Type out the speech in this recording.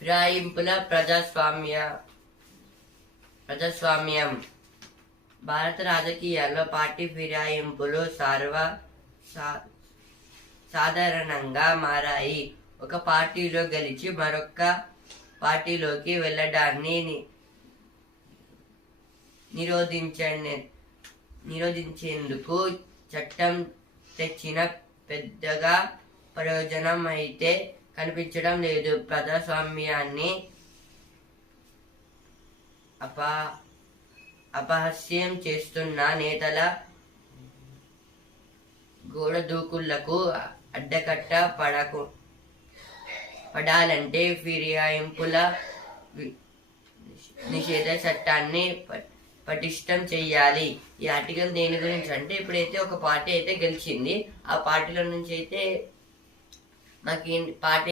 ఫిరాయింపుల ప్రజాస్వామ్యం. భారత రాజకీయాల్లో పార్టీ ఫిరాయింపులు సాధారణంగా మారాయి. ఒక పార్టీలో గెలిచి మరొక పార్టీలోకి వెళ్లడాన్ని నిరోధించేందుకు చట్టం తెచ్చిన పెద్దగా ప్రయోజనం అయితే కనిపించడం లేదు. ప్రజాస్వామ్యాన్ని అపహాస్యం చేస్తున్న నేతల గోడదూకుళ్లకు అడ్డకట్ట పడాలంటే ఫిరాయింపుల నిషేధ చట్టాన్ని పటిష్టం చెయ్యాలి. ఈ ఆర్టికల్ దేని గురించి అంటే, ఇప్పుడైతే ఒక పార్టీ అయితే గెలిచింది, ఆ పార్టీలో నుంచి అయితే మాకు పార్టీ